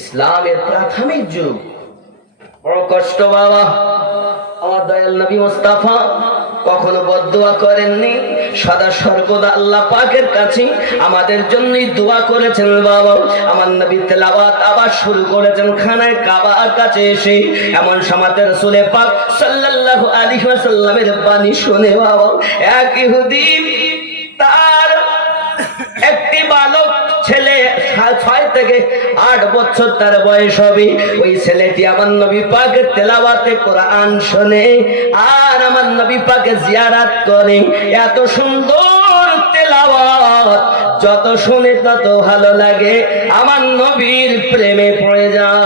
ইসলামের প্রাথমিক যুগ। বড় কষ্ট বাবা। আমার দয়াল নবী মুস্তাফা কখনো বদদুয়া করেননি, সদা সর্বদা আল্লাহ পাকের কাছে আমাদের জন্যই দোয়া করেছেন বাবা। আমার নবী তেলাওয়াত আবার শুরু করেছেন খানায় কাবার কাছে এসে। এমন সময় রাসূল পাক সাল্লাল্লাহু আলাইহি ওয়াসাল্লামের বাণী শুনে বাবা এক ইহুদি তার একটি বালক ছেলে 6 থেকে 8 বছর তার বয়স হবে। ওই ছেলেটি আমার নবী পাকের তেলাওয়াতে কোরআন শুনে আর আমার নবী পাকের জিয়ারত করে। এত সুন্দর তেলাওয়াত যত শুনে তত ভালো লাগে, আমার নবীর প্রেমে পড়ে যায়।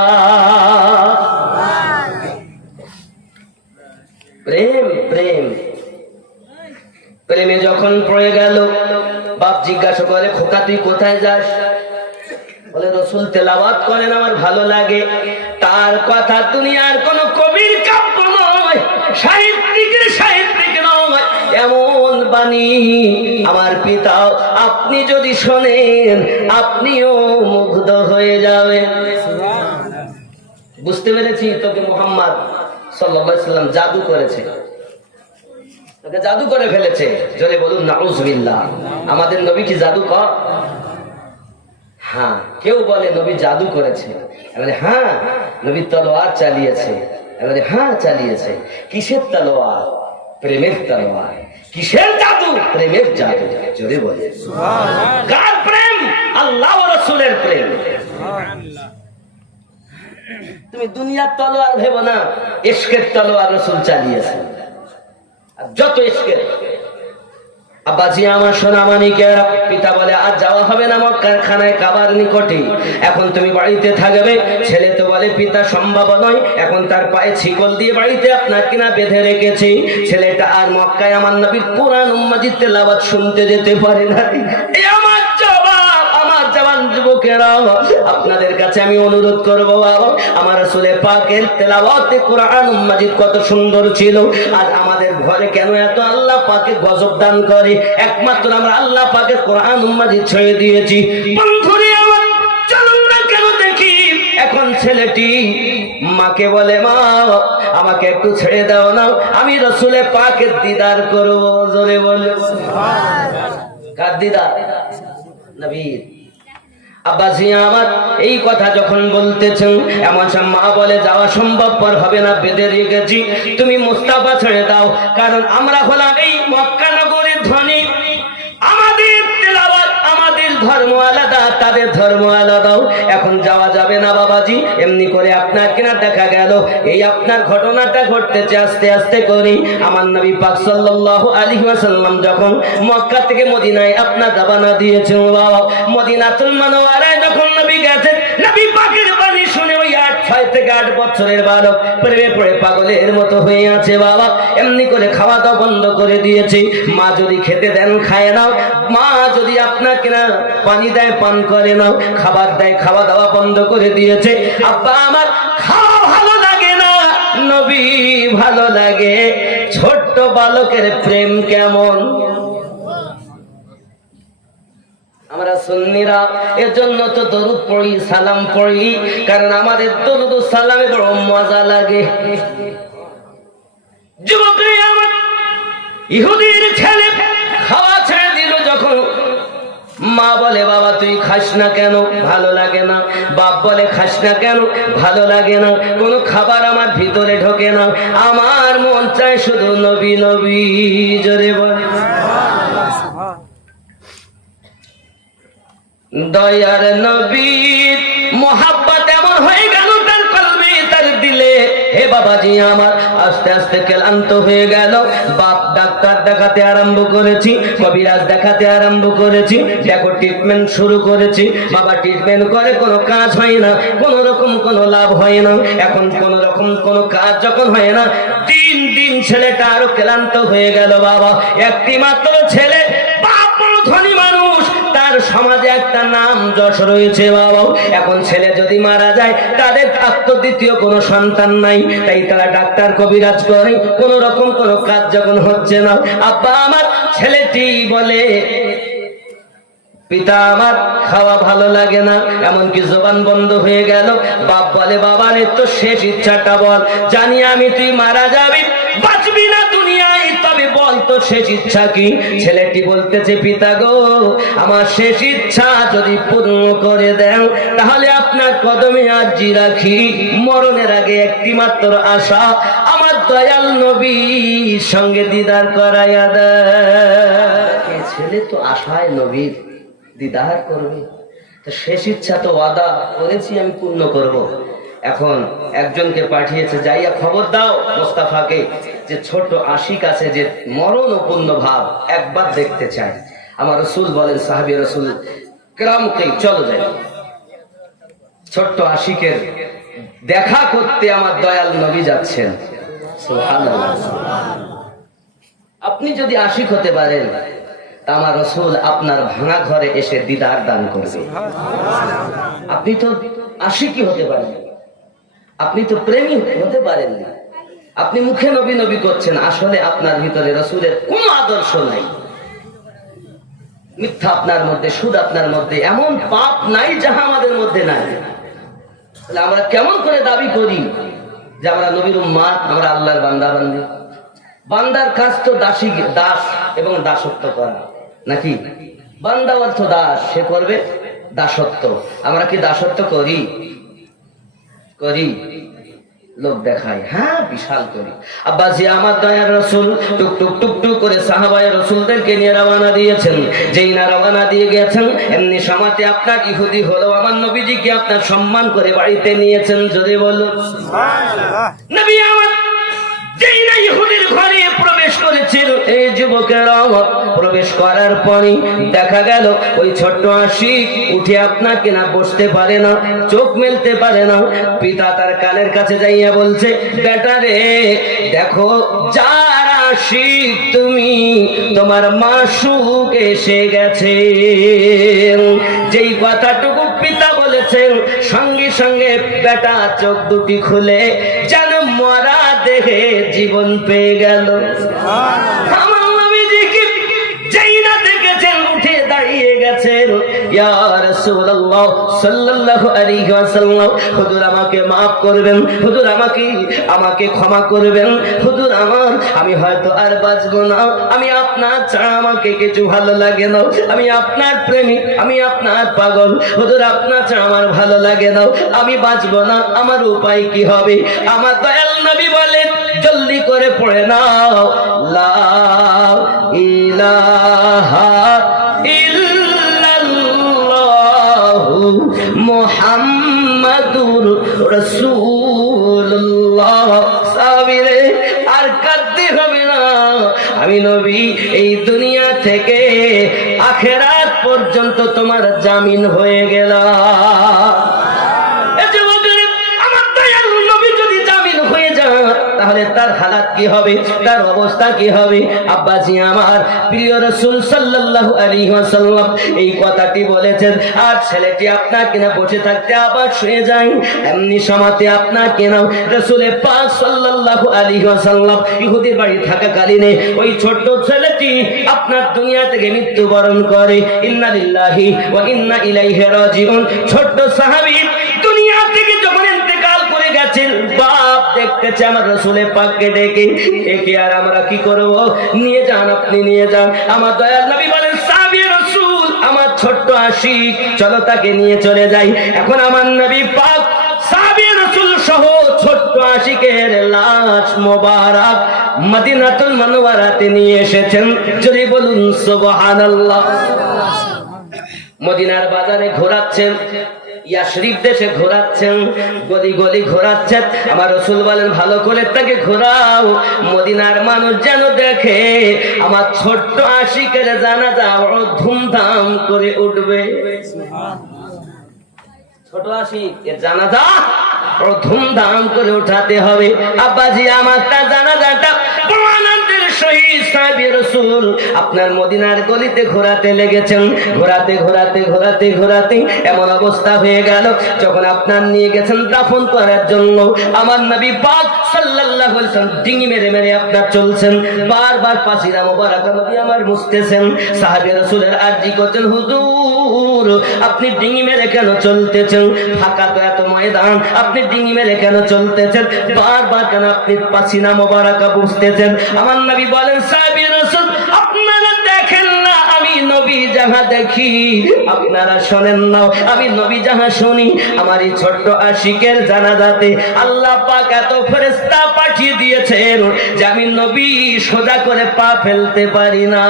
প্রেম প্রেম প্রেমে যখন পড়ে গেল, বাপ জিজ্ঞাসা করে খোকা তুই কোথায় যাস? বলে রাসূল তেলাওয়াত করেন আমার ভালো লাগে। তার কথা দুনিয়ার কোন কবির কাব্য নয়, সাহিত্যিক নয়, এমন বাণী আমার পিতা আপনি যদি শোনেন আপনিও মুগ্ধ হয়ে যাবেন। বুঝতে পেরেছি তোকে মুহাম্মদ সাল্লাল্লাহু আলাইহি ওয়াসাল্লাম জাদু করেছে, তোকে জাদু করে ফেলেছে। জোরে বলুন নাউযুবিল্লাহ। আমাদের নবী কি জাদুকর? হ্যাঁ। কেউ বলে নবী জাদু করেছে, এবারে হ্যাঁ নবী তলোয়ার চালিয়েছে, এবারে হ্যাঁ চালিয়েছে। কিসের তলোয়ার? প্রেমের তলোয়ার। কিসের জাদু? প্রেমের জাদু। জোরে বলে সুবহানাল্লাহ। কার প্রেম? আল্লাহ ও রাসূলের প্রেম। সুবহানাল্লাহ। তুমি দুনিয়ার তলোয়ার ভেবো না, ইশকের তলোয়ার রাসূল চালিয়েছে। যত ইশকের। আব্বাজি আমার সোনা মানিকের পিতা বলে আজ যাওয়া হবে না মক্কার খানায় কাবার নিকটে, এখন তুমি বাড়িতে থাকবে। ছেলে তো বলে পিতা সম্ভব নয়, এখন তার পায়ে শিকল দিয়ে বাড়িতে আপনার কিনা বেঁধে রেখেছি। ছেলেটা আর মক্কায় আমার নবীর কোরআন মাজিদ তেলাওয়াত শুনতে যেতে পারে না। এই আমার জবাব, আমার জওয়ান যুবকেরা, আপনাদের কাছে আমি অনুরোধ করব বাবা, আমার রাসূল পাকের তেলাওয়াতে কোরআন মাজিদ কত সুন্দর ছিল। আর আমাদের ঘরে কেন এত আল্লাহ পাকে গজব দান করে? একমাত্র আমরা আল্লাহ পাকের কোরআন মাজিদ ছেড়ে দিয়েছি। বন্ধুরে আমার চলুন না কেন দেখি। এখন ছেলেটি মাকে বলে মা আমাকে একটু ছেড়ে দাও না, আমি রাসূল পাকের দিদার করব। জোরে বলে সুবহানাল্লাহ। কার দিদার? নবীর। আব্বাজি আমার এই কথা যখন বলতেছেন, এমন সময় মা বলে যাওয়া সম্ভবপর হবে না, বেঁধে রেখেছি, তুমি মুস্তাফা ছেড়ে দাও। কারণ আমরা হলাম এই মক্কা নগরীর ধনী, আমাদের তেলাওয়াত আমাদের ধর্ম আলাদা, তাদের ধর্ম আলাদাও। এখন যাওয়া যাবে না বাবাজি। এমনি করে আপনার কিনা দেখা গেল এই আপনার ঘটনাটা ঘটতেছে আস্তে আস্তে করে। আমার নবী পাক সাল্লাল্লাহু আলাইহি ওয়াসাল্লাম যখন মক্কা থেকে মদিনায় আপনার রওনা দিয়েছেন বাবা, মদিনাতুল মুনাওয়ারায় যখন নবী গেছেন, নবী পাকের বাণী শুনে ওই 6 থেকে 8 বছরের বালক প্রেমে পড়ে পাগলের মতো হয়ে আছে বাবা। এমনি করে খাওয়া দাওয়া বন্ধ করে দিয়েছে। মা যদি খেতে দেন খায় না, মা যদি আপনার কিনা পানি দেয় পান করে না, খাবার দেয় খাওয়া দাওয়া বন্ধ করে দিয়েছে। আব্বা আমার খাওয়া ভালো লাগে না, নবী ভালো লাগে। ছোট্ট বালকের প্রেম কেমন? আমরা সুন্নিরা এর জন্য তো দরুদ পড়ি, সালাম পড়ি, কারণ আমাদের দরুদ ও সালামে বড় মজা লাগে। যুবকরা আমার ইহুদির ছেলে খাওয়া ছেড়ে দিল যখন, মা বলে বাবা তুই খাস না কেন? ভালো লাগে না। বাপ বলে খাস না কেন? ভালো লাগে না। কোনো খাবার আমার ভিতরে ঢোকে না, আমার মন চায় শুধু নবী নবী। জোরে বলে দয়ার নবীর মোহাব্বত এমন হয়ে গেল তার কলবে, তার দিলে। হে বাবাজি আমার আস্তে আস্তে ক্লান্ত হয়ে গেল। বাপ ডাক্তার দেখাতে আরম্ভ করেছি, কবিরাজ দেখাতে আরম্ভ করেছি, দেখো ট্রিটমেন্ট শুরু করেছি। বাবা ট্রিটমেন্ট করে কোনো কাজ হয় না, কোনো রকম কোনো লাভ হয় না। এখন কোনো রকম কোনো কাজ যখন হয় না, দিন দিন ছেলেটা আরো ক্লান্ত হয়ে গেল বাবা। একটি মাত্র ছেলে, বাপ বড় ধনী মানুষ, তার সমাজে একটা নাম যশ রয়েছে বাবা। এখন ছেলে যদি মারা যায়, তাদের দ্বিতীয় কোনো সন্তান নাই, তাই তারা ডাক্তার কবিরাজ করে, কোন রকম কোন কাজ যখন হচ্ছে না, আব্বা আমার ছেলেটি বলে পিতা আমার খাওয়া ভালো লাগে না, এমনকি জবান বন্ধ হয়ে গেল। বাপ বলে বাবা রে তোর শেষ ইচ্ছাটা বল, জানি আমি তুই মারা যাবি, বাঁচবি না দুনিয়ায়, তবে বল তোর শেষ ইচ্ছা কি? ছেলেটি বলতেছে পিতা গো, আমার শেষ ইচ্ছা যদি পূর্ণ করে দেন তাহলে আপনার কদমে আরজি রাখি। মরণের আগে একটি মাত্র আশা, আমার দয়াল নবীর সঙ্গে দিদার করাইয়া দেয়। ছেলে তো আশায় নবীর দিদার করবে, তো শেষ ইচ্ছা তো ওয়াদা করেছি আমি পূর্ণ করব। এখন একজনকে পাঠিয়েছে, যাইয়া খবর দাও মোস্তাফাকে যে ছোট আশিক আছে যে মরণ ও পূর্ণ ভাব একবার দেখতে চায়। আমার রসুল বলেন সাহাবী রসুল কেরামকে চলো যাই, ছোট্ট আশিকের দেখা করতে আমার দয়াল নবী যাচ্ছেন। সুবহানাল্লাহ। আপনি যদি আশিক হতে পারেন আমার রসুল আপনার ভাঙা ঘরে এসে দিদার দান করবে। আপনি তো আশিকই হতে পারেন, আপনি তো প্রেমী হতে পারেন না, আপনি মুখে নবী নবী করছেন, আসলে আপনার ভিতরে রসুলের কোনো আদর্শ নাই। মিথ্যা আপনার মধ্যে, সুদ আপনার মধ্যে, এমন পাপ নাই যাহা আমাদের মধ্যে নাই। তাহলে আমরা কেমন করে দাবি করি যে আমরা নবীর উম্মাত, আমরা আল্লাহর বান্দা বান্দি? বান্দার কাজ তো দাসী, দাস এবং দাসত্ব করা, নাকি? বান্দা অর্থ দাস, সে করবে দাসত্ব। আমরা কি দাসত্ব করি? করি? লোক দেখাই, হ্যাঁ বিশাল করি। আব্বাজি আমার দয়ার রসুল টুক টুক টুক টুক করে সাহাবায়ে রসুলদেরকে নিয়ে রওনা দিয়েছেন। যেই না রওনা দিয়ে গেছেন, এমনি সময়তে আপনার ইহুদি হলো আমার নবীজিকে আপনার সম্মান করে বাড়িতে নিয়েছেন। যদি বলুন সুবহানাল্লাহ। নবী আমার যেই না ইহুদির ঘরে প্রবেশ করেছিল, এই যুবকেরা প্রবেশ করার পরই দেখা গেল ওই ছোট্ট আশিক উঠে আপনাকে না বসতে পারে না, চোখ মেলতে পারে না। পিতা তার কানের কাছে যাইয়া বলছে, বেটা রে দেখো যার আশিক তুমি, তোমার মাসুক এসে গেছে। যেই কথাটুকু পিতা বলেছেন, সঙ্গে সঙ্গে বেটা চোখ দুটি খুলে যেন মরা দেহে জীবন পেয়ে গেল। আমার নবীজিকে যেই না দেখেছেন উঠে দাঁড়িয়ে গেছেন, ইয়া রাসূলুল্লাহ সাল্লাল্লাহু আলাইহি ওয়াসাল্লাম, হুজুর আমাকে maaf করবেন, হুজুর আমাকে ক্ষমা করবেন, হুজুর আমি হয়তো আর বাঁচবো না, আমি আপনার ছাড়া আমাকে কিছু ভালো লাগে না, আমি আপনার প্রেমিক, আমি আপনার পাগল, হুজুর আপনার ছাড়া আমার ভালো লাগে না, আমি বাঁচবো না, আমার উপায় কি হবে? আমার দয়াল নবী বলেন, জলদি করে পড়ে নাও লা ইলাহা ইল্লাল্লাহু মুহাম্মাদুর রাসূলুল্লাহ। সাবিরে আর কাঁদতে হবে না, আমি নবী এই দুনিয়া থেকে আখিরাত পর্যন্ত তোমার জামিন হয়ে গেলাম। তাহলে তার হালাত কি হবে, তার অবস্থা কি হবে? আব্বাজি আমার প্রিয় রাসূল সাল্লাল্লাহু আলাইহি ওয়াসাল্লাম এই কথাটি বলেছেন, আর ছেলেটি আপনার কিনা বসে থাকতে আবার শুয়ে যায়। এমনি সময়তে আপনার কিনা রাসূলের পাক সাল্লাল্লাহু আলাইহি ওয়াসাল্লাম ইহুদির বাড়ি থাকাকালীনে ওই ছোট্ট ছেলেটি আপনার দুনিয়া থেকে মৃত্যুবরণ করে। ইন্না লিল্লাহি ওয়া ইন্না ইলাইহি রাজিউন। ছোট্ট সাহাবী দুনিয়া থেকে যখন ইন্তেকাল করে গেছেন, বাপ দেখতেছে আমার রাসূলের পাককে ডেকে, একে আর আমরা কি করব? নিয়ে যান, আপনি নিয়ে যান। আমার দয়াল নবী বলেন, সাহাবী রাসূল আমার ছোট্ট আশিক, চলো তাকে নিয়ে চলে যাই। এখন আমার নবী পাক সাহাবী রাসূল সহ ছোট্ট আশিকের লাশ মোবারক মদিনাতুল মুনাওয়ারাতে নিয়ে এসেছেন। যদি বলুন সুবহানাল্লাহ। মদিনার বাজারে ঘোরাচ্ছেন, ইয়াশরিফ দেশে ঘোরাচ্ছেন, গলি গলি ঘোরাচ্ছেন। আমার রাসূল বলেন, ভালো করে তাকে ঘোরাও, মদিনার মানুষ যেন দেখে আমার ছোট্ট আশিকের জানাজা বড় ধুমধাম করে উঠবে। ছোট আশিকের জানাজা বড় ধুমধাম করে উঠাতে হবে। আব্বাজি আমার তার জানাজাটা বড় আনন্দের শহীদ সাহাবী রাসূল আপনার মদিনার গলিতে ঘোরাতে লেগেছেন, ঘোরাতে ঘোরাতে ঘোরাতে ঘোরাতে এমন অবস্থা হয়ে গেল যখন আপনার নিয়ে গেছেন দাফন করার জন্য, আমার নবী পাক সাল্লাল্লাহু আলাইহি ওয়াসাল্লাম ডিঙি মেরে মেরে আপনার চলছেন, বারবার পাসিনা মোবারকা নবী আমার মুছতেছেন। সাহাবী রাসূলের আরজি করছেন, হুজুর আপনি ডিঙি মেরে কেন চলতেছেন? ফাঁকা তো এত ময়দান, আপনি ডিঙি মেরে কেন চলতেছেন? বারবার কেন আপনি পাসিনা মোবারকা মুছতেছেন? আমার নবী বলেন, সাহাবী রাসূল আপনারা দেখেন না আমি নবী যাহা দেখি, আপনারা শোনেন না আমি নবী যাহা শুনি। আমার এই ছোট্ট আশিকের জানাজাতে আল্লাহ পাক এত ফেরেশতা পাঠিয়ে দিয়েছেন যে আমি নবী সোজা করে পা ফেলতে পারি না।